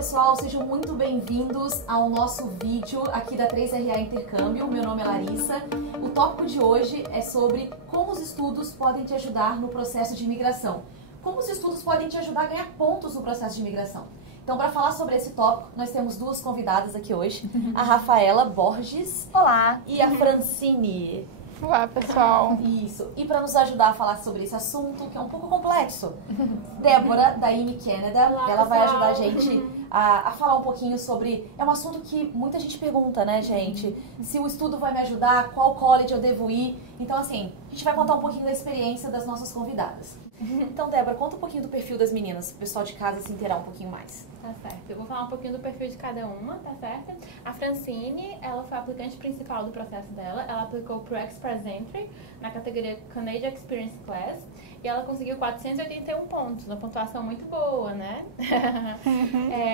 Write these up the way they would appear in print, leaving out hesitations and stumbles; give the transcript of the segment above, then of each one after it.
pessoal, sejam muito bem-vindos ao nosso vídeo aqui da 3RA Intercâmbio. Meu nome é Larissa. O tópico de hoje é sobre como os estudos podem te ajudar no processo de imigração. Como os estudos podem te ajudar a ganhar pontos no processo de imigração. Então, para falar sobre esse tópico, nós temos duas convidadas aqui hoje. A Rafaela Borges. Olá. E a Francine. Olá, pessoal. Isso. E para nos ajudar a falar sobre esse assunto, que é um pouco complexo, Débora, da IME Canada. Olá, ela vai pessoal. ajudar a gente a falar um pouquinho sobre... É um assunto que muita gente pergunta, né, gente? Se o estudo vai me ajudar, qual college eu devo ir. Então, assim, a gente vai contar um pouquinho da experiência das nossas convidadas. Então, Débora, conta um pouquinho do perfil das meninas, para o pessoal de casa se inteirar um pouquinho mais. Tá certo. Eu vou falar um pouquinho do perfil de cada uma, tá certo? A Francine, ela foi a aplicante principal do processo dela. Ela aplicou pro Express Entry na categoria Canadian Experience Class e ela conseguiu 481 pontos, uma pontuação muito boa, né?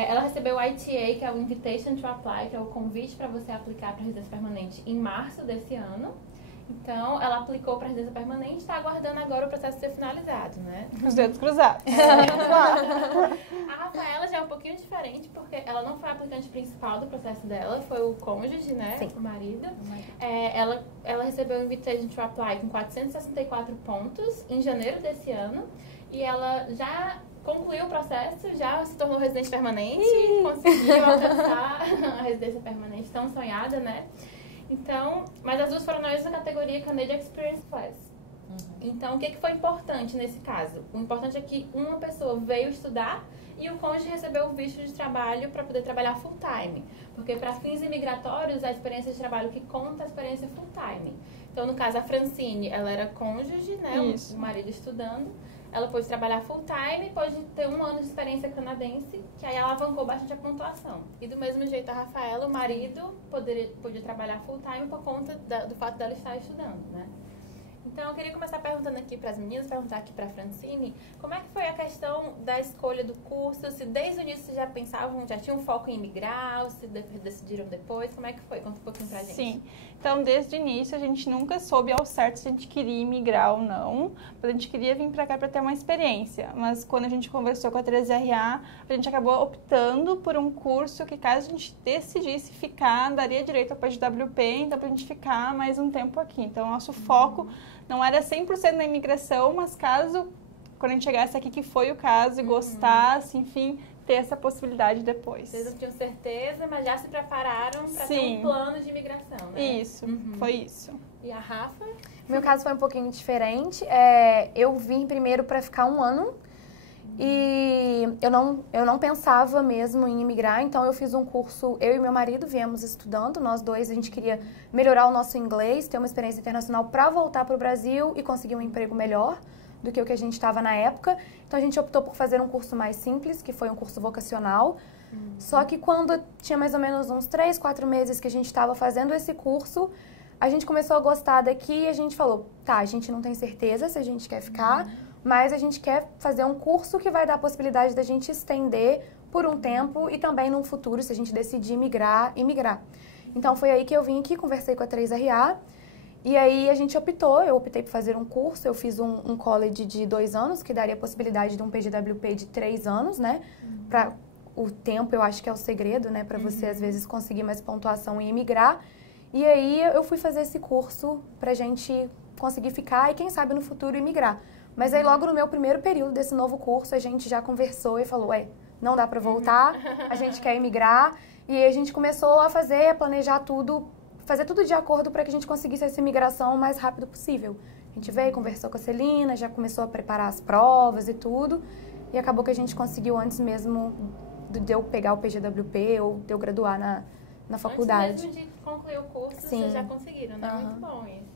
Ela recebeu o ITA, que é o Invitation to Apply, que é o convite para você aplicar para residência permanente em março desse ano. Então, ela aplicou para residência permanente e está aguardando agora o processo ser finalizado, né? Os dedos cruzados. A Rafaela já é um pouquinho diferente, porque ela não foi a aplicante principal do processo dela, foi o cônjuge, né? Sim. O marido. Ela recebeu o Invitation to Apply com 464 pontos em janeiro desse ano. E ela já concluiu o processo, já se tornou residente permanente, conseguiu alcançar a residência permanente tão sonhada, né? Então, mas as duas foram na mesma categoria Canadian Experience Class. Então, o que foi importante nesse caso? O importante é que uma pessoa veio estudar e o cônjuge recebeu o visto de trabalho para poder trabalhar full time. Porque para fins imigratórios, a experiência de trabalho que conta é a experiência full time. Então, no caso, a Francine, ela era cônjuge, né? O marido estudando. Ela pôde trabalhar full time, pôde ter 1 ano de experiência canadense, que aí alavancou bastante a pontuação. E do mesmo jeito a Rafaela, o marido, podia trabalhar full time por conta do fato dela estar estudando, né? Então, eu queria começar perguntando aqui para as meninas, perguntar aqui para a Francine, como é que foi a questão da escolha do curso? Se desde o início vocês já pensavam, já tinham foco em imigrar, ou se decidiram depois? Como é que foi? Conta um pouquinho pra gente. Sim. Então, desde o início, a gente nunca soube ao certo se a gente queria imigrar ou não. A gente queria vir para cá para ter uma experiência. Mas quando a gente conversou com a 3RA, a gente acabou optando por um curso que, caso a gente decidisse ficar, daria direito ao PGWP, então para a gente ficar mais um tempo aqui. Então, nosso foco não era 100% na imigração, mas caso, quando a gente chegasse aqui, que foi o caso, e gostasse, enfim, ter essa possibilidade depois. Vocês não tinham certeza, mas já se prepararam para ter um plano de imigração, né? Isso, foi isso. E a Rafa? Meu caso foi um pouquinho diferente. Eu vim primeiro para ficar 1 ano e eu não pensava mesmo em imigrar, então eu fiz um curso, eu e meu marido viemos estudando, nós dois, a gente queria melhorar o nosso inglês, ter uma experiência internacional para voltar para o Brasil e conseguir um emprego melhor do que o que a gente estava na época. Então a gente optou por fazer um curso mais simples, que foi um curso vocacional. Só que quando tinha mais ou menos uns 3, 4 meses que a gente estava fazendo esse curso, a gente começou a gostar daqui e a gente falou, tá, a gente não tem certeza se a gente quer ficar, mas a gente quer fazer um curso que vai dar a possibilidade da gente estender por um tempo e também num futuro, se a gente decidir migrar. Então foi aí que eu vim aqui, conversei com a 3RA, e aí a gente eu optei por fazer um curso, eu fiz um college de 2 anos, que daria a possibilidade de um PGWP de 3 anos, né? O tempo eu acho que é o segredo, né? Para você, às vezes, conseguir mais pontuação e imigrar. E aí eu fui fazer esse curso pra gente conseguir ficar e, quem sabe, no futuro imigrar. Mas aí logo no meu primeiro período desse novo curso, a gente já conversou e falou, não dá pra voltar, a gente quer imigrar. E aí a gente começou a planejar tudo, fazer tudo de acordo para que a gente conseguisse essa imigração o mais rápido possível. A gente veio, conversou com a Celina, já começou a preparar as provas e tudo. E acabou que a gente conseguiu antes mesmo de eu pegar o PGWP ou de eu graduar na faculdade. Antes mesmo de concluir o curso, Sim. Vocês já conseguiram, né? Muito bom isso.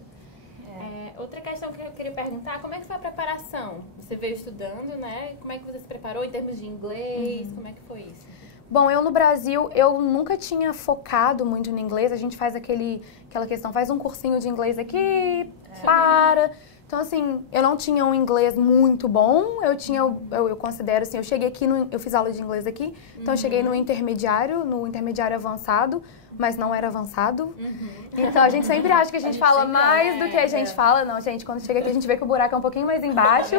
Outra questão que eu queria perguntar, como é que foi a preparação? Você veio estudando, né? Como é que você se preparou em termos de inglês? Como é que foi isso? Bom, eu no Brasil, eu nunca tinha focado muito no inglês. A gente faz aquela questão, faz um cursinho de inglês aqui, Então, assim, eu não tinha um inglês muito bom, eu considero, assim, eu cheguei aqui, eu fiz aula de inglês aqui, então eu cheguei no intermediário avançado, mas não era avançado. Então, a gente sempre acha que a gente fala mais do que a gente fala. Não, gente, quando chega aqui a gente vê que o buraco é um pouquinho mais embaixo.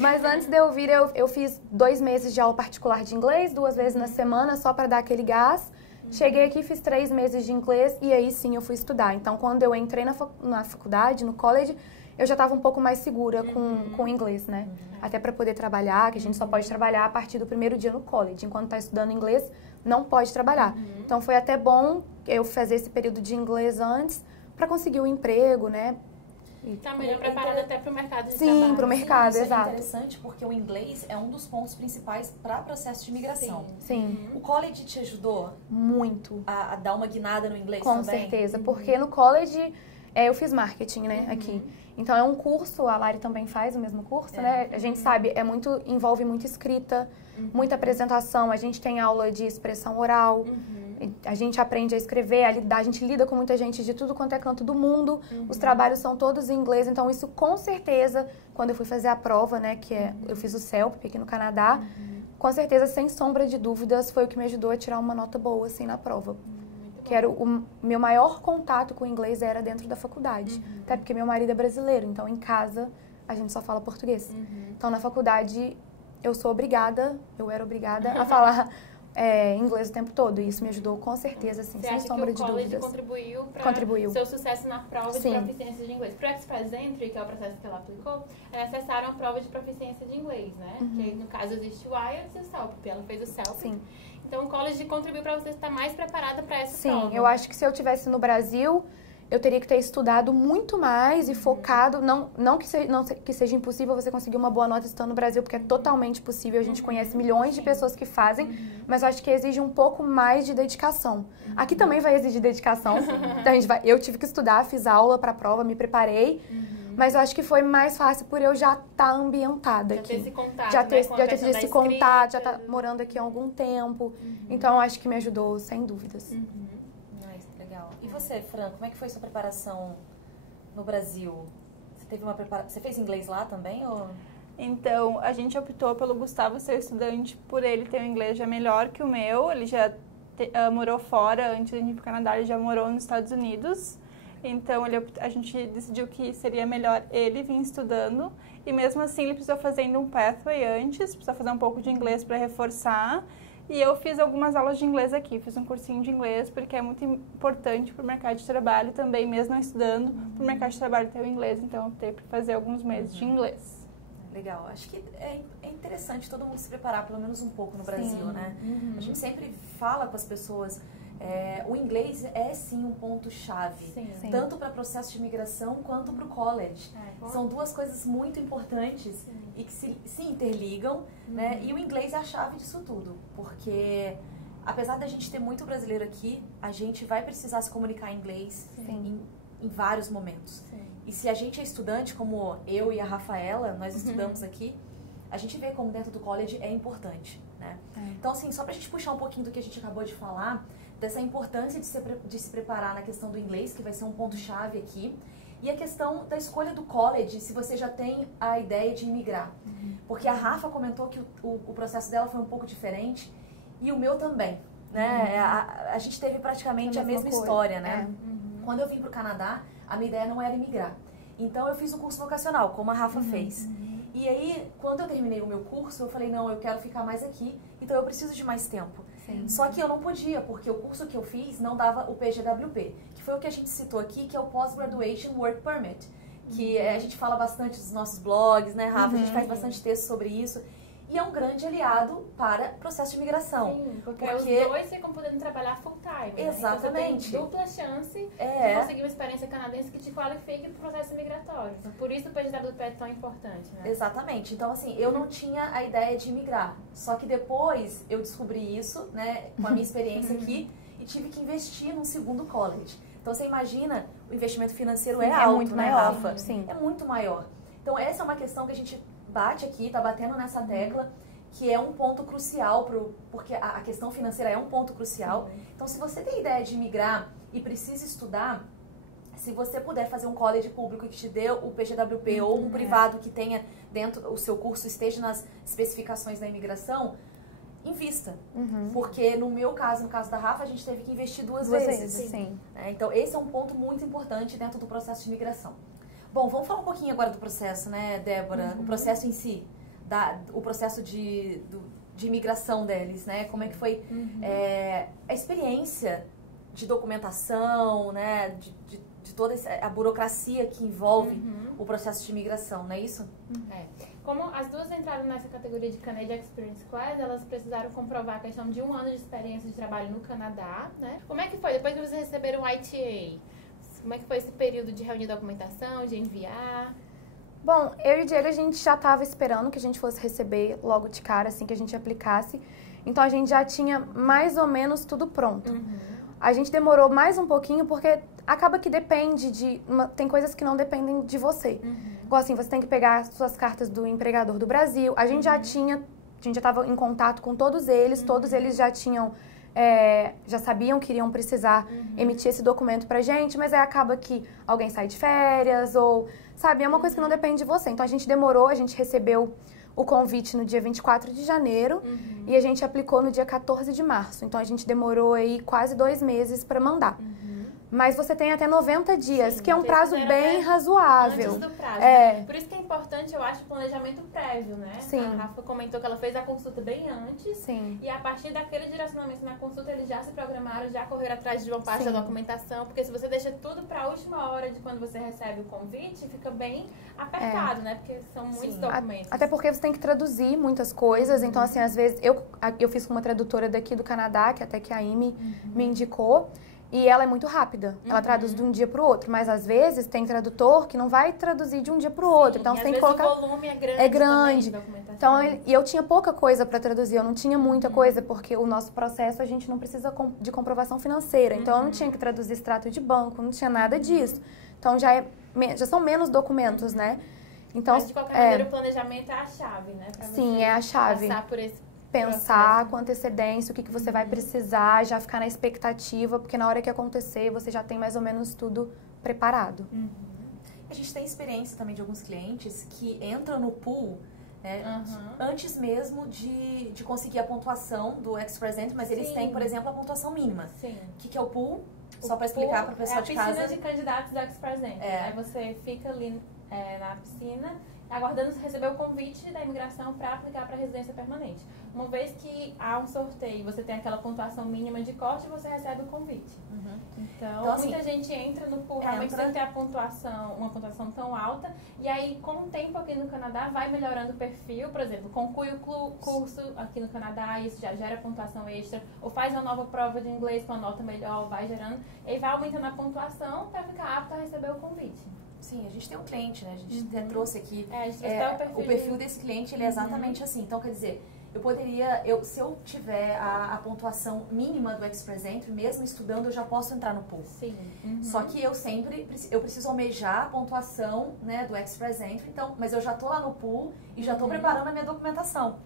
Mas antes de eu vir, eu fiz 2 meses de aula particular de inglês, 2 vezes na semana, só para dar aquele gás. Cheguei aqui, fiz 3 meses de inglês e aí sim eu fui estudar. Então, quando eu entrei na faculdade, no college, eu já estava um pouco mais segura com o inglês, né? Até para poder trabalhar, que a gente só pode trabalhar a partir do primeiro dia no college. Enquanto está estudando inglês, não pode trabalhar. Então, foi até bom eu fazer esse período de inglês antes para conseguir um emprego, né? Tá melhor preparada até para o mercado de trabalho. Sim, para o mercado, exato. É interessante porque o inglês é um dos pontos principais para o processo de imigração. Sim. O college te ajudou? Muito. A dar uma guinada no inglês Com também? certeza, porque no college eu fiz marketing, né, aqui. Então é um curso, a Lari também faz o mesmo curso, né? A gente sabe, envolve muita escrita, muita apresentação, a gente tem aula de expressão oral, a gente aprende a escrever, a lidar, a gente lida com muita gente de tudo quanto é canto do mundo, os trabalhos são todos em inglês, então isso com certeza, quando eu fui fazer a prova, né, eu fiz o CELP aqui no Canadá, com certeza, sem sombra de dúvidas, foi o que me ajudou a tirar uma nota boa, assim, na prova. Que era o meu maior contato com o inglês era dentro da faculdade. Até porque meu marido é brasileiro, então em casa a gente só fala português. Então na faculdade eu era obrigada a falar inglês o tempo todo. E isso me ajudou com certeza, assim, sem sombra de dúvidas. Você acha que o college contribuiu para o seu sucesso na prova de proficiência de inglês? Para o Express Entry, que é o processo que ela aplicou, acessaram a prova de proficiência de inglês, né? Que aí, no caso existe o IELTS e o CELP. Ela fez o CELP. Sim. Então, o college contribuiu para você estar mais preparada para essa prova. Sim, eu acho que se eu estivesse no Brasil, eu teria que ter estudado muito mais e focado. Não que seja impossível você conseguir uma boa nota estando no Brasil, porque é totalmente possível. A gente conhece milhões de pessoas que fazem, mas eu acho que exige um pouco mais de dedicação. Aqui também vai exigir dedicação. Então, eu tive que estudar, fiz aula para a prova, me preparei. Mas eu acho que foi mais fácil por eu já estar ambientada aqui. Já ter esse contato, já ter tido esse contato, já estar morando aqui há algum tempo. Então, eu acho que me ajudou, sem dúvidas. Legal. E você, Fran, como é que foi sua preparação no Brasil? Você teve Você fez inglês lá também? Ou... Então, a gente optou pelo Gustavo ser estudante por ele ter um inglês já melhor que o meu. Ele já morou fora, antes de ir para o Canadá, ele já morou nos Estados Unidos. Então, a gente decidiu que seria melhor ele vir estudando. E mesmo assim, ele precisou fazer um pathway antes, precisou fazer um pouco de inglês para reforçar. E eu fiz algumas aulas de inglês aqui, fiz um cursinho de inglês, porque é muito importante para o mercado de trabalho também, mesmo não estudando, para o mercado de trabalho ter o inglês. Então, eu optei por fazer alguns meses de inglês. Legal. Acho que é interessante todo mundo se preparar, pelo menos um pouco no Brasil, né? A gente sempre fala com as pessoas... o inglês é sim um ponto-chave, tanto para o processo de imigração quanto para o college. São duas coisas muito importantes e que se interligam, né? E o inglês é a chave disso tudo, porque apesar da gente ter muito brasileiro aqui, a gente vai precisar se comunicar em inglês em vários momentos. E se a gente é estudante, como eu e a Rafaela, nós estudamos aqui, a gente vê como dentro do college é importante, né? Então, assim, só pra gente puxar um pouquinho do que a gente acabou de falar, dessa importância de se preparar na questão do inglês, que vai ser um ponto-chave aqui, e a questão da escolha do college, se você já tem a ideia de imigrar. Porque a Rafa comentou que o processo dela foi um pouco diferente, e o meu também, né? A gente teve praticamente a mesma história, né? Quando eu vim pro Canadá, a minha ideia não era imigrar. Então, eu fiz um curso vocacional, como a Rafa fez. E aí, quando eu terminei o meu curso, eu falei, não, eu quero ficar mais aqui, então eu preciso de mais tempo. Só que eu não podia, porque o curso que eu fiz não dava o PGWP, que foi o que a gente citou aqui, que é o Post-Graduation Work Permit, que a gente fala bastante dos nossos blogs, né, Rafa? A gente faz bastante texto sobre isso. E é um grande aliado para o processo de imigração. Sim, porque os dois ficam podendo trabalhar full time. Exatamente. Então, você tem dupla chance de conseguir uma experiência canadense que te qualifique para o processo migratório. Então, por isso o PGWP é tão importante, né? Exatamente. Então, assim, eu não tinha a ideia de imigrar. Só que depois eu descobri isso, né, com a minha experiência aqui, e tive que investir num segundo college. Então, você imagina, o investimento financeiro é alto, muito né, maior, Rafa? Sim. É muito maior. Então, essa é uma questão que a gente bate aqui, tá batendo nessa tecla, que é um ponto crucial, porque a questão financeira é um ponto crucial. Então, se você tem ideia de migrar e precisa estudar, Se você puder fazer um college público que te dê o PGWP ou um privado que tenha dentro, o seu curso esteja nas especificações da imigração, invista. Porque no meu caso, no caso da Rafa, a gente teve que investir duas vezes. Sim. Então, esse é um ponto muito importante dentro do processo de imigração. Bom, vamos falar um pouquinho agora do processo, né, Débora? O processo em si, o processo de imigração deles, né? Como é que foi a experiência de documentação, né? De toda a burocracia que envolve o processo de imigração, não é isso? Como as duas entraram nessa categoria de Canadian Experience Class, elas precisaram comprovar a questão de 1 ano de experiência de trabalho no Canadá, né? Como é que foi? Depois que vocês receberam o ITA, como é que foi esse período de reunir documentação, de enviar? Bom, eu e o Diego, a gente já estava esperando que a gente fosse receber logo de cara, assim que a gente aplicasse. Então, a gente já tinha mais ou menos tudo pronto. A gente demorou mais um pouquinho porque acaba que depende tem coisas que não dependem de você. Igual assim, você tem que pegar as suas cartas do empregador do Brasil. A gente já estava em contato com todos eles já tinham... já sabiam que iriam precisar emitir esse documento pra gente, mas aí acaba que alguém sai de férias ou, sabe, é uma coisa que não depende de você. Então a gente demorou, a gente recebeu o convite no dia 24 de janeiro e a gente aplicou no dia 14 de março. Então a gente demorou aí quase 2 meses pra mandar. Mas você tem até 90 dias, que é um prazo bem razoável. Antes do prazo, né? Por isso que é importante, eu acho, o planejamento prévio, né? Sim. A Rafa comentou que ela fez a consulta bem antes. Sim. E a partir daquele direcionamento na consulta, eles já se programaram, já correram atrás de uma parte da documentação. Porque se você deixa tudo para a última hora de quando você recebe o convite, fica bem apertado, né? Porque são muitos documentos. Até porque você tem que traduzir muitas coisas. Então, assim, às vezes... Eu fiz com uma tradutora daqui do Canadá, que até que a Amy me indicou. E ela é muito rápida. Ela traduz de um dia para o outro. Mas, às vezes, tem tradutor que não vai traduzir de um dia para o outro. Então, você tem que colocar... o volume é grande. Então, eu tinha pouca coisa para traduzir. Eu não tinha muita coisa, porque o nosso processo, a gente não precisa de comprovação financeira. Então, eu não tinha que traduzir extrato de banco, não tinha nada disso. Então, já são menos documentos, né? Então, mas, de qualquer maneira, o planejamento é a chave, né? Pra sim, é a chave. Passar por esse pensar com antecedência o que você vai precisar, já ficar na expectativa, porque na hora que acontecer, você já tem mais ou menos tudo preparado. A gente tem experiência também de alguns clientes que entram no pool, né, antes mesmo de conseguir a pontuação do Express Entry, mas eles têm, por exemplo, a pontuação mínima. Sim. O que é o pool? Só para explicar para o pessoal de casa. É a piscina de candidatos do Express Entry. Aí você fica ali na piscina, aguardando receber o convite da imigração para aplicar para residência permanente. Uma vez que há um sorteio, você tem aquela pontuação mínima de corte, você recebe o convite. Então, assim, muita gente entra no pool realmente sem ter uma pontuação tão alta, e aí, com o tempo aqui no Canadá, vai melhorando o perfil. Por exemplo, conclui o curso aqui no Canadá, isso já gera pontuação extra, ou faz uma nova prova de inglês com a nota melhor, vai gerando, e vai aumentando a pontuação para ficar apto a receber o convite. Sim, a gente tem um cliente, né? A gente até trouxe aqui. A gente trouxe o perfil desse cliente, ele é exatamente assim. Então, quer dizer, eu poderia, se eu tiver a pontuação mínima do Express Entry, mesmo estudando, eu já posso entrar no pool. Sim. Só que eu preciso almejar a pontuação, né, do Express Entry, então, mas eu já tô lá no pool e já tô preparando a minha documentação.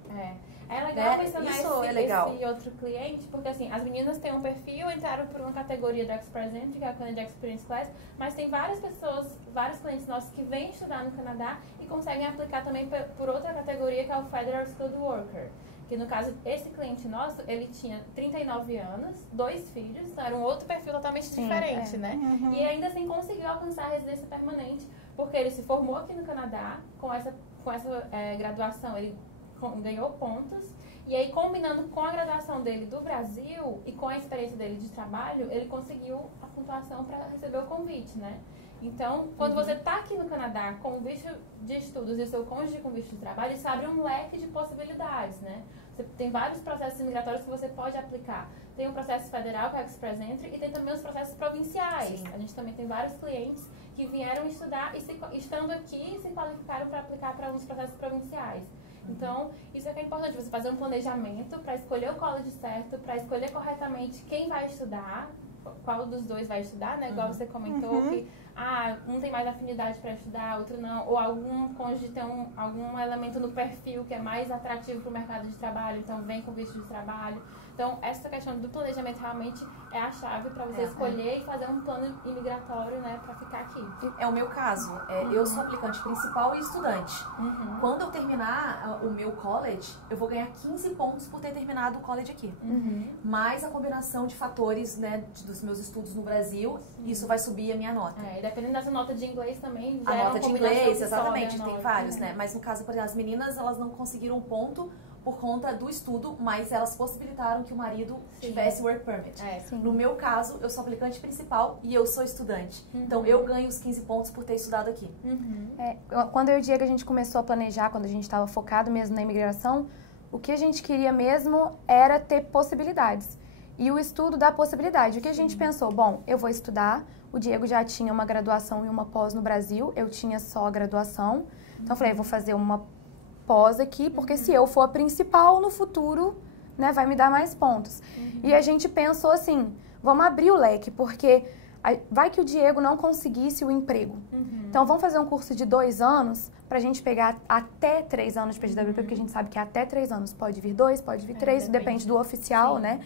É legal mencionar esse outro cliente, porque assim, as meninas têm um perfil, entraram por uma categoria do Express Entry, que é a Canadian Experience Class, mas tem várias pessoas, vários clientes nossos que vêm estudar no Canadá e conseguem aplicar também por outra categoria, que é o Federal Skilled Worker. Que no caso, esse cliente nosso, ele tinha 39 anos, 2 filhos, então era um outro perfil totalmente diferente, né? E ainda assim conseguiu alcançar a residência permanente, porque ele se formou aqui no Canadá, com essa graduação, ele ganhou pontos, e aí combinando com a graduação dele do Brasil e com a experiência dele de trabalho, ele conseguiu a pontuação para receber o convite, né? Então, quando você está aqui no Canadá com o visto de estudos e seu cônjuge com visto de trabalho, isso abre um leque de possibilidades, né? Você tem vários processos migratórios que você pode aplicar. Tem o processo federal, que é o Express Entry, e tem também os processos provinciais. A gente também tem vários clientes que vieram estudar e, estando aqui, se qualificaram para aplicar para uns processos provinciais. Então, isso é que é importante, você fazer um planejamento para escolher o college certo, para escolher corretamente quem vai estudar, qual dos dois vai estudar, né? Igual você comentou que um tem mais afinidade para estudar, outro não, ou algum cônjuge tem algum elemento no perfil que é mais atrativo para o mercado de trabalho, então vem com visto de trabalho. Então, essa questão do planejamento realmente é a chave para você escolher e fazer um plano imigratório, né, para ficar aqui. É o meu caso. Eu sou aplicante principal e estudante. Quando eu terminar o meu college, eu vou ganhar 15 pontos por ter terminado o college aqui. Mais a combinação de fatores, né, dos meus estudos no Brasil, isso vai subir a minha nota. E dependendo dessa nota de inglês também, a nota de inglês, exatamente, tem nota, vários, né? Mas no caso, por exemplo, as meninas, elas não conseguiram um ponto por conta do estudo, mas elas possibilitaram que o marido tivesse work permit. No meu caso, eu sou aplicante principal e eu sou estudante. Então, eu ganho os 15 pontos por ter estudado aqui. Quando eu e o Diego, a gente começou a planejar, quando a gente estava focado mesmo na imigração, o que a gente queria mesmo era ter possibilidades. E o estudo dá possibilidade. O que a gente pensou? Bom, eu vou estudar. O Diego já tinha uma graduação e uma pós no Brasil. Eu tinha só a graduação. Então, eu falei, vou fazer uma pós aqui, porque se eu for a principal no futuro, né, vai me dar mais pontos. E a gente pensou assim, vamos abrir o leque, porque vai que o Diego não conseguisse o emprego. Então, vamos fazer um curso de 2 anos pra gente pegar até 3 anos de PGWP, porque a gente sabe que até 3 anos pode vir 2, pode vir 3, depende do oficial, né?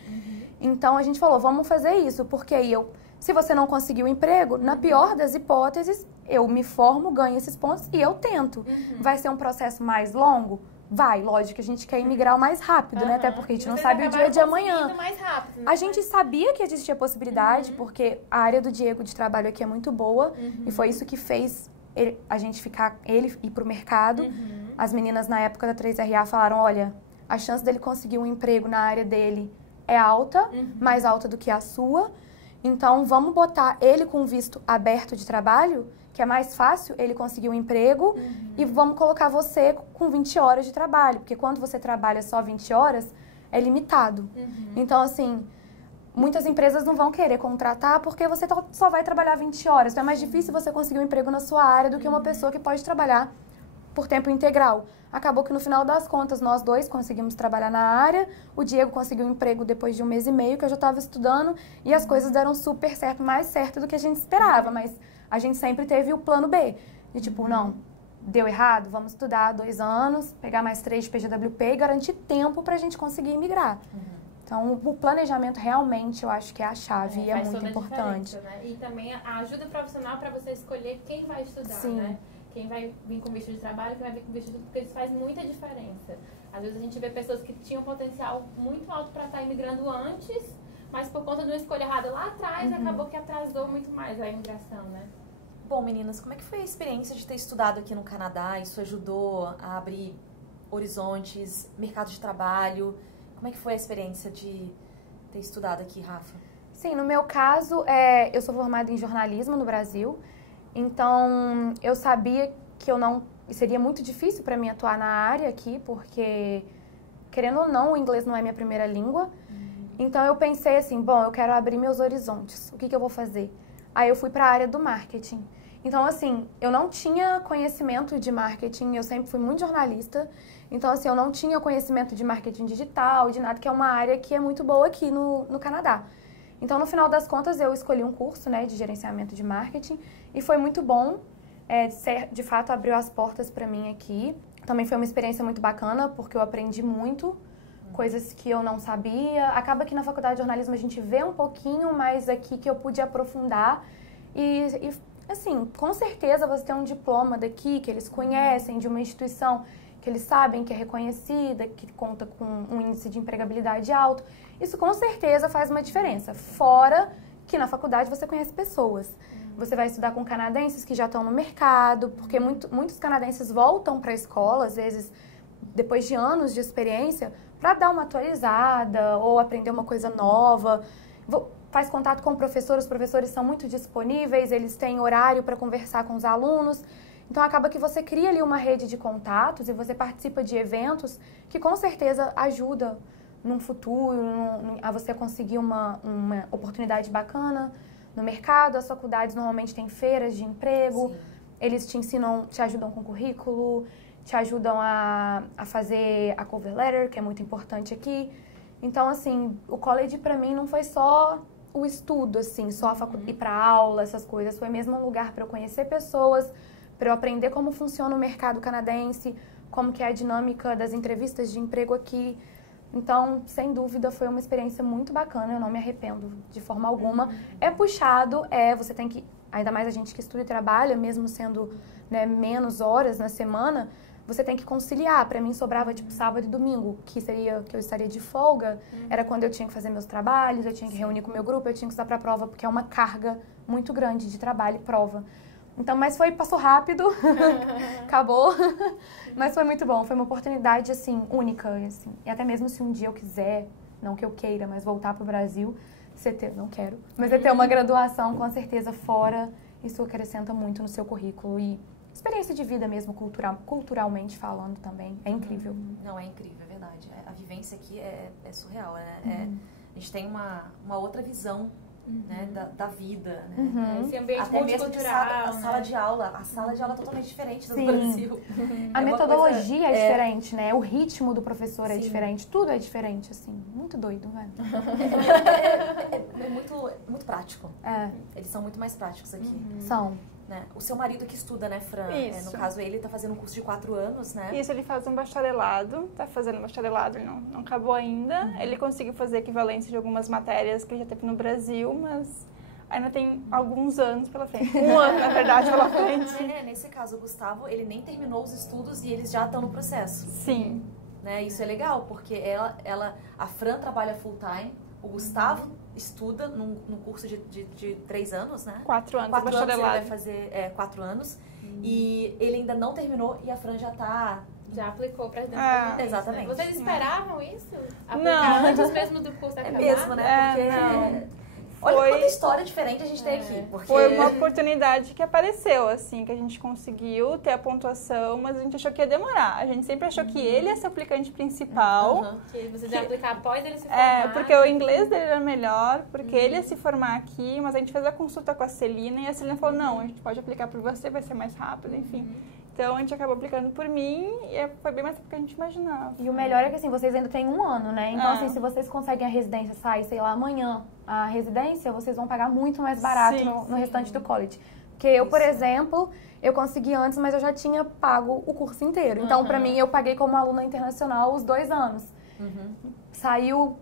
Então, a gente falou, vamos fazer isso, porque aí se você não conseguir o emprego, na pior das hipóteses, eu me formo, ganho esses pontos e eu tento. Vai ser um processo mais longo? Vai, lógico que a gente quer imigrar o mais rápido, né? Até porque a gente não sabe o dia de amanhã. Mais rápido, né? A gente sabia que existia possibilidade, porque a área do Diego de trabalho aqui é muito boa, e foi isso que fez a gente ele ir pro mercado. As meninas na época da 3RA falaram, olha, a chance dele conseguir um emprego na área dele é alta, mais alta do que a sua. Então, vamos botar ele com visto aberto de trabalho, que é mais fácil ele conseguir um emprego, e vamos colocar você com 20 horas de trabalho, porque quando você trabalha só 20 horas, é limitado. Então, assim, muitas empresas não vão querer contratar porque você só vai trabalhar 20 horas. Então, é mais difícil você conseguir um emprego na sua área do que uma pessoa que pode trabalhar por tempo integral. Acabou que no final das contas nós dois conseguimos trabalhar na área, o Diego conseguiu um emprego depois de 1 mês e meio que eu já estava estudando e as coisas deram super certo, mais certo do que a gente esperava, mas a gente sempre teve o plano B, de tipo, não, deu errado, vamos estudar 2 anos, pegar mais 3 de PGWP e garantir tempo pra gente conseguir imigrar. Então, o planejamento realmente eu acho que é a chave e é muito importante. Né? E também a ajuda profissional para você escolher quem vai estudar, né? Quem vai vir com visto de trabalho, quem vai vir com visto de estudo, porque isso faz muita diferença. Às vezes a gente vê pessoas que tinham potencial muito alto para estar imigrando antes, mas por conta de uma escolha errada lá atrás, acabou que atrasou muito mais a imigração, né? Bom, meninas, como é que foi a experiência de ter estudado aqui no Canadá? Isso ajudou a abrir horizontes, mercado de trabalho? Como é que foi a experiência de ter estudado aqui, Rafa? Sim, no meu caso, eu sou formada em jornalismo no Brasil. Então, eu sabia que seria muito difícil para mim atuar na área aqui, porque, querendo ou não, o inglês não é minha primeira língua. Então, eu pensei assim, bom, eu quero abrir meus horizontes. O que eu vou fazer? Aí, eu fui para a área do marketing. Então, assim, eu não tinha conhecimento de marketing, eu sempre fui muito jornalista. Então, assim, eu não tinha conhecimento de marketing digital, de nada, que é uma área que é muito boa aqui no Canadá. Então, no final das contas, eu escolhi um curso, né, de gerenciamento de marketing e foi muito bom. De fato, abriu as portas para mim aqui. Também foi uma experiência muito bacana, porque eu aprendi muito, coisas que eu não sabia. Acaba que na faculdade de jornalismo a gente vê um pouquinho mais aqui que eu pude aprofundar. E assim, com certeza você tem um diploma daqui, que eles conhecem, de uma instituição que eles sabem que é reconhecida, que conta com um índice de empregabilidade alto. Isso com certeza faz uma diferença. Fora que na faculdade você conhece pessoas. Você vai estudar com canadenses que já estão no mercado, porque muitos canadenses voltam para a escola, às vezes depois de anos de experiência, para dar uma atualizada ou aprender uma coisa nova. Faz contato com professores, os professores são muito disponíveis, eles têm horário para conversar com os alunos. Então, acaba que você cria ali uma rede de contatos e você participa de eventos que, com certeza, ajuda num futuro a você conseguir uma oportunidade bacana no mercado. As faculdades normalmente têm feiras de emprego, sim, eles te ensinam, te ajudam com currículo, te ajudam a fazer a cover letter, que é muito importante aqui. Então, assim, o college, pra mim, não foi só o estudo, assim, só ir pra aula, essas coisas. Foi mesmo um lugar para eu conhecer pessoas, para eu aprender como funciona o mercado canadense, como que é a dinâmica das entrevistas de emprego aqui. Então, sem dúvida, foi uma experiência muito bacana, eu não me arrependo de forma alguma. É puxado, você tem que, ainda mais a gente que estuda e trabalha, mesmo sendo, né, menos horas na semana, você tem que conciliar. Para mim, sobrava, tipo, sábado e domingo, que seria que eu estaria de folga, era quando eu tinha que fazer meus trabalhos, eu tinha que reunir com o meu grupo, eu tinha que estudar para a prova, porque é uma carga muito grande de trabalho e prova. Então, mas passou rápido, acabou, mas foi muito bom, foi uma oportunidade, assim, única, assim. E até mesmo se um dia eu quiser, não que eu queira, mas voltar pro Brasil, não quero, mas ter uma graduação, com certeza, fora, isso acrescenta muito no seu currículo e experiência de vida mesmo, culturalmente falando também, é incrível. Não, é incrível, é verdade. A vivência aqui é surreal, né? A gente tem uma outra visão, né, da vida, né? Esse ambiente até mesmo multicultural, a sala de aula. A sala de aula é totalmente diferente do Brasil. A metodologia coisa, é diferente, né? O ritmo do professor é Sim. diferente. Tudo é diferente, assim. Muito doido, né? É muito prático. Eles são muito mais práticos aqui. São. Né? O seu marido que estuda, né, Fran? Isso. No caso, ele está fazendo um curso de 4 anos, né? Isso, ele faz um bacharelado, tá fazendo bacharelado, não acabou ainda. Ele conseguiu fazer equivalência de algumas matérias que já teve no Brasil, mas ainda tem alguns anos pela frente. Um ano, na verdade, pela frente. Nesse caso, o Gustavo, ele nem terminou os estudos e eles já estão no processo. Sim. Né? Isso é legal, porque a Fran trabalha full time, o Gustavo estuda num curso de 3 anos, né? 4 anos, 4 anos ele bacharelado. vai fazer 4 anos. E ele ainda não terminou e a Fran já está... Já aplicou para dentro do exatamente. Né? Vocês esperavam isso? Aplicar Não. antes mesmo do curso acabar? mesmo, né? Porque... Olha quanta história diferente a gente tem aqui. Porque... Foi uma oportunidade que apareceu, assim, que a gente conseguiu ter a pontuação, mas a gente achou que ia demorar. A gente sempre achou que ele ia ser o aplicante principal. Que você já aplicar após ele se formar. Porque o inglês dele era melhor, porque ele ia se formar aqui, mas a gente fez a consulta com a Celina e a Celina falou, não, a gente pode aplicar por você, vai ser mais rápido, enfim. Então, a gente acabou aplicando por mim e foi bem mais rápido do que a gente imaginava. E o melhor é que, assim, vocês ainda têm 1 ano, né? Então, assim, se vocês conseguem a residência, sai, sei lá, amanhã, a residência, vocês vão pagar muito mais barato no restante do college. Porque eu, por exemplo, eu consegui antes, mas eu já tinha pago o curso inteiro. Então, pra mim, eu paguei como aluna internacional os 2 anos. Saiu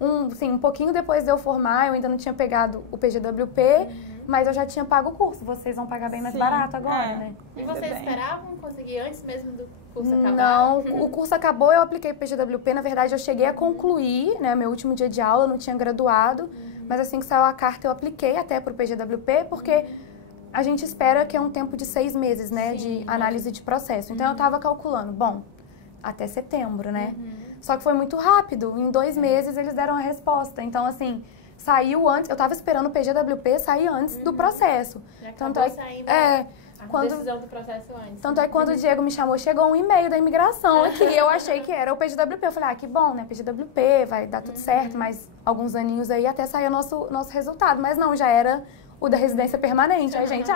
um pouquinho depois de eu formar, eu ainda não tinha pegado o PGWP, mas eu já tinha pago o curso. Vocês vão pagar bem mais barato agora, né? E vocês esperavam conseguir antes mesmo do curso acabar? Não, o curso acabou, eu apliquei o PGWP. Na verdade, eu cheguei a concluir, né, meu último dia de aula, eu não tinha graduado. Mas assim que saiu a carta, eu apliquei até pro PGWP, porque a gente espera que é um tempo de 6 meses, né, de análise de processo. Então, eu tava calculando, bom, até setembro, né? Só que foi muito rápido, em 2 meses eles deram a resposta. Então, assim, saiu antes, eu tava esperando o PGWP sair antes do processo. Tanto é saindo a decisão do processo antes. Tanto é que quando o Diego me chamou, chegou um e-mail da imigração aqui, e eu achei que era o PGWP. Eu falei, que bom, né, PGWP, vai dar tudo certo, mas alguns aninhos aí até sair o nosso resultado. Mas não, já era o da residência permanente. Aí, gente,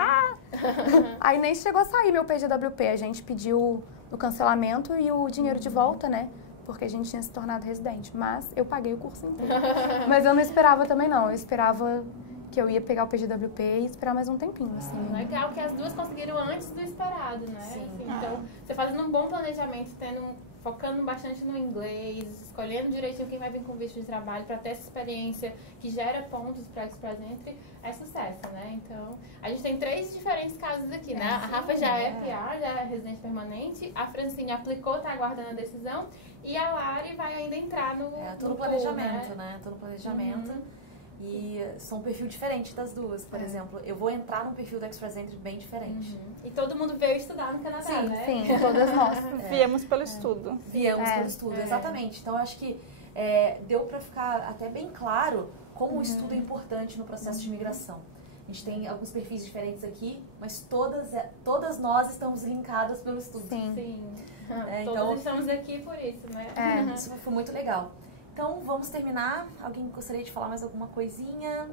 Aí nem chegou a sair meu PGWP, a gente pediu o cancelamento e o dinheiro de volta, né? Porque a gente tinha se tornado residente. Mas eu paguei o curso inteiro. Mas eu não esperava também, não. Eu esperava que eu ia pegar o PGWP e esperar mais um tempinho, assim. Legal que as duas conseguiram antes do esperado, né? Sim. Assim, então, você fazendo um bom planejamento, focando bastante no inglês, escolhendo direitinho quem vai vir com visto de trabalho para ter essa experiência que gera pontos para Express Entry, é sucesso, né? Então, a gente tem 3 diferentes casos aqui, né? A Rafa já é PR, já é residente permanente, a Francine aplicou, tá aguardando a decisão, e a Lari vai ainda entrar no tô no planejamento, né? Tô no planejamento. E são um perfil diferente das duas. Por exemplo, eu vou entrar num perfil do Express Entry bem diferente. E todo mundo veio estudar no Canadá, né? Sim, todas nós. Viemos pelo estudo. Viemos pelo estudo, exatamente. Então, eu acho que deu para ficar até bem claro como o estudo é importante no processo de imigração. A gente tem alguns perfis diferentes aqui, mas todas nós estamos linkadas pelo estudo. Sim. Todos estamos aqui por isso, né? Isso foi muito legal. Então, vamos terminar. Alguém gostaria de falar mais alguma coisinha?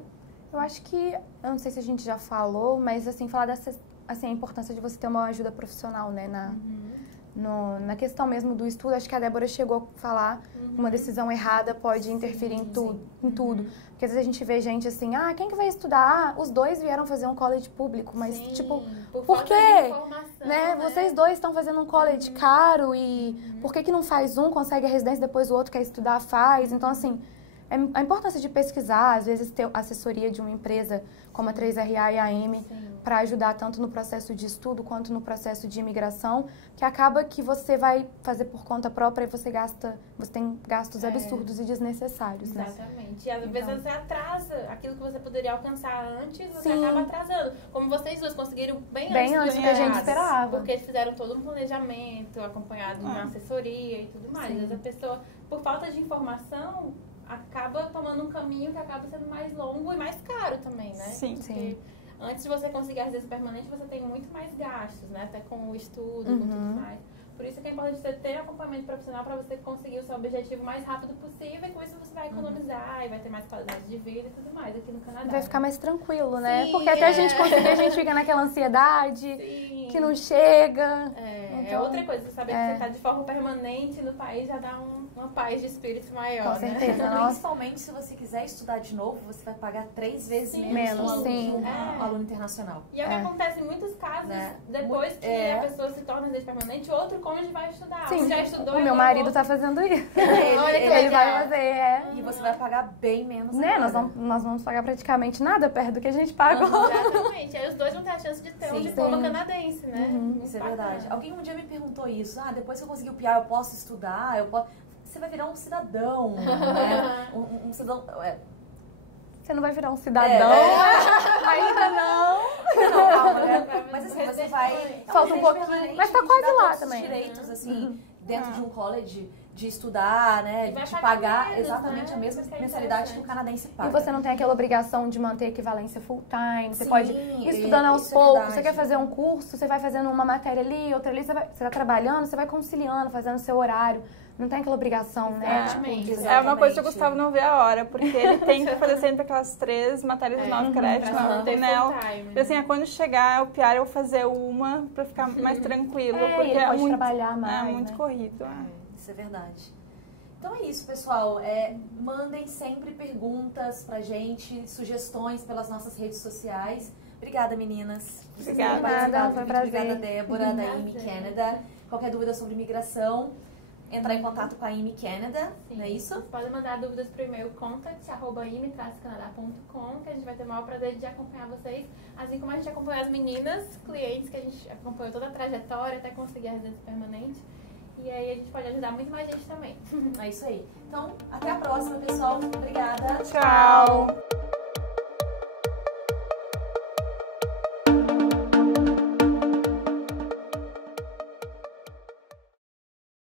Eu acho que, eu não sei se a gente já falou, mas assim, falar dessa, assim, a importância de você ter uma ajuda profissional, né, na questão mesmo do estudo, acho que a Débora chegou a falar, uma decisão errada pode interferir em tudo. Porque às vezes a gente vê gente assim, quem que vai estudar? Os dois vieram fazer um college público, mas tipo, por quê? Né? Vocês dois estão fazendo um college caro e por que não faz um, consegue a residência, depois o outro quer estudar, faz? Então, assim, a importância de pesquisar, às vezes ter assessoria de uma empresa como a 3RA e a AM para ajudar tanto no processo de estudo quanto no processo de imigração, que acaba que você vai fazer por conta própria e você tem gastos absurdos e desnecessários, né? Exatamente. E às vezes você atrasa aquilo que você poderia alcançar antes, você acaba atrasando. Como vocês duas conseguiram bem antes do que a gente esperava. Porque eles fizeram todo um planejamento acompanhado de uma assessoria e tudo mais. Às vezes a pessoa, por falta de informação, acaba tomando um caminho que acaba sendo mais longo e mais caro também, né? Porque antes de você conseguir a residência permanente, você tem muito mais gastos, né? Até com o estudo, com tudo mais. Por isso que é importante você ter acompanhamento profissional para você conseguir o seu objetivo o mais rápido possível e com isso você vai equeconomizar e vai ter mais qualidade de vida e tudo mais aqui no Canadá. Vai ficar mais tranquilo, né? Porque até a gente conseguir, a gente fica naquela ansiedade que não chega. É outra coisa, você saber que você está de forma permanente no país já dá uma paz de espírito maior, com certeza, né? Principalmente se você quiser estudar de novo, você vai pagar 3 vezes menos que um aluno internacional. E é o que acontece em muitos casos, depois que a pessoa se torna residente permanente, outro cônjuge vai estudar. Sim, você já estudou, o meu marido está fazendo isso. Ele vai fazer, E você vai pagar bem menos. Né? Nós vamos pagar praticamente nada perto do que a gente pagou. Exatamente. Aí os dois vão ter a chance de ter um diploma canadense, né? Isso é verdade. Alguém um dia me perguntou isso. Depois que eu conseguir o PR, eu posso estudar? Você vai virar um cidadão, né? Um cidadão... Você não vai virar um cidadão? Ainda não. Não, calma, né? Mas assim, você vai... Falta um pouquinho, mas tá quase lá também. Direitos, assim, dentro de um college, de estudar, né? De pagar exatamente a mesma mensalidade que o canadense paga. E você não tem aquela obrigação de manter equivalência full time. Você pode ir estudando aos poucos. Você quer fazer um curso, você vai fazendo uma matéria ali, outra ali. Você vai trabalhando, você vai conciliando, fazendo seu horário. Não tem aquela obrigação, né? É uma coisa que o Gustavo não vê a hora, porque ele tem que fazer sempre aquelas 3 matérias de 9 créditos na UNEL. E assim, quando chegar o PR, eu vou fazer uma pra ficar mais tranquilo, porque ele pode muito, trabalhar mais, muito corrido. Isso é verdade. Então é isso, pessoal. Mandem sempre perguntas pra gente, sugestões pelas nossas redes sociais. Obrigada, meninas. Obrigada, foi um prazer. Obrigada, Débora, da IME Canada. Qualquer dúvida sobre imigração, entrar em contato com a IME Canada, não é isso? Vocês podem mandar dúvidas por e-mail contact@ime-canada.com, que a gente vai ter o maior prazer de acompanhar vocês, assim como a gente acompanha as meninas, clientes, que a gente acompanhou toda a trajetória até conseguir a residência permanente. E aí a gente pode ajudar muito mais gente também. É isso aí. Então, até a próxima, pessoal. Obrigada. Tchau.